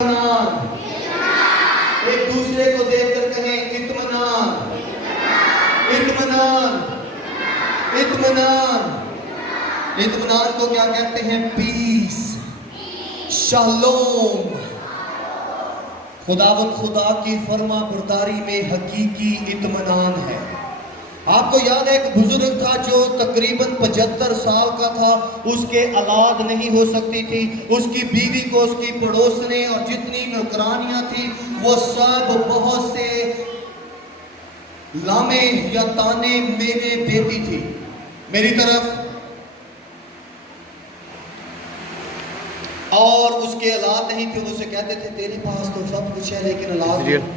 اطمینان، ایک دوسرے کو دیکھ کر کہیں اطمینان، اطمینان، اطمینان۔ اطمینان کو کیا کہتے ہیں؟ پیس، شالوم۔ خداوند خدا کی فرما برداری میں حقیقی اطمینان ہے۔ آپ کو یاد ہے ایک بزرگ تھا جو تقریباً 75 سال کا تھا، اس کے اولاد نہیں ہو سکتی تھی، اس کی بیوی کو اس کی پڑوسنے اور جتنی نوکرانیاں تھی وہ سب بہت سے لامے یا تانے میرے دیتی تھی میری طرف، اور اس کے اولاد نہیں تھے۔ وہ اسے کہتے تھے تیرے پاس تو سب کچھ ہے لیکن اولاد نہیں۔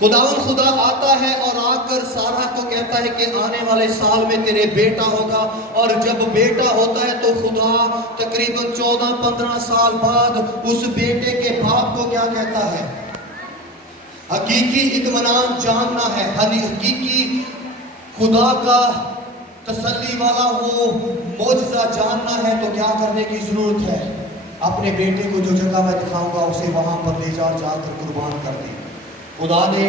خداوند خدا آتا ہے اور آ کر سارہ کو کہتا ہے کہ آنے والے سال میں تیرے بیٹا ہوگا، اور جب بیٹا ہوتا ہے تو خدا تقریباً 14-15 سال بعد اس بیٹے کے باپ کو کیا کہتا ہے؟ حقیقی اطمینان جاننا ہے، حقیقی خدا کا تسلی والا وہ معجزہ جاننا ہے تو کیا کرنے کی ضرورت ہے؟ اپنے بیٹے کو جو جگہ میں دکھاؤں گا اسے وہاں پر لے جا کر قربان کر دیں۔ خدا نے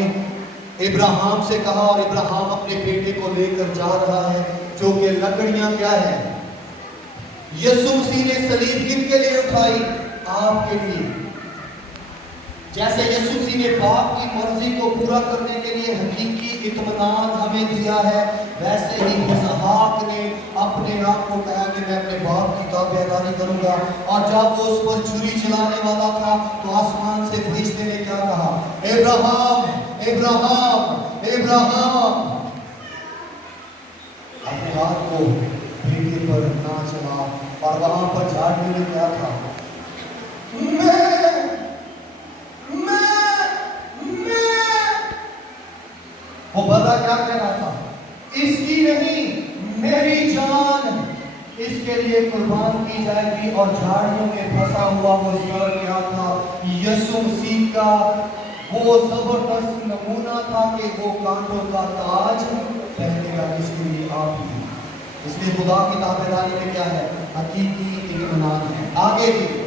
ابراہیم سے کہا اور ابراہیم اپنے بیٹے کو لے کر جا رہا ہے، جو کہ لکڑیاں کیا ہے؟ یسوع مسیح نے صلیب کن کے لیے اٹھائی؟ آپ کے لیے۔ جیسے یسوع مسیح نے باپ کی مرضی کو پورا کرنے کے لیے حقیقی اطمینان ہمیں دیا ہے، ویسے ہی اسحاق نے اپنے آپ کو کہا کہ میں اپنے باپ کی تابعداری کروں گا، اور جب وہ اس پر چھری چلانے والا تھا تو آسمان سے فرشتے نے کیا کہا؟ ابراہیم، ابراہیم، ابراہیم۔ اپنے ہاتھ کو بیٹے پر نہ چلا، اور وہاں پر جھاڑنے میں کیا تھا؟ وہ بندہ کیا کہہ رہا تھا؟ اس کی نہیں، میری جان اس کے لیے قربان کی جائے گی۔ اور جھاڑیوں میں پھنسا ہوا وہ سر کیا تھا؟ یسوع مسیح کا وہ زبردست نمونہ تھا کہ وہ کانٹوں کا تاج پہنے گا، اس کے لیے آپ ہی۔ اس لیے خدا کی تابعداری میں کیا ہے؟ حقیقی اطمینان ہے۔ آگے جی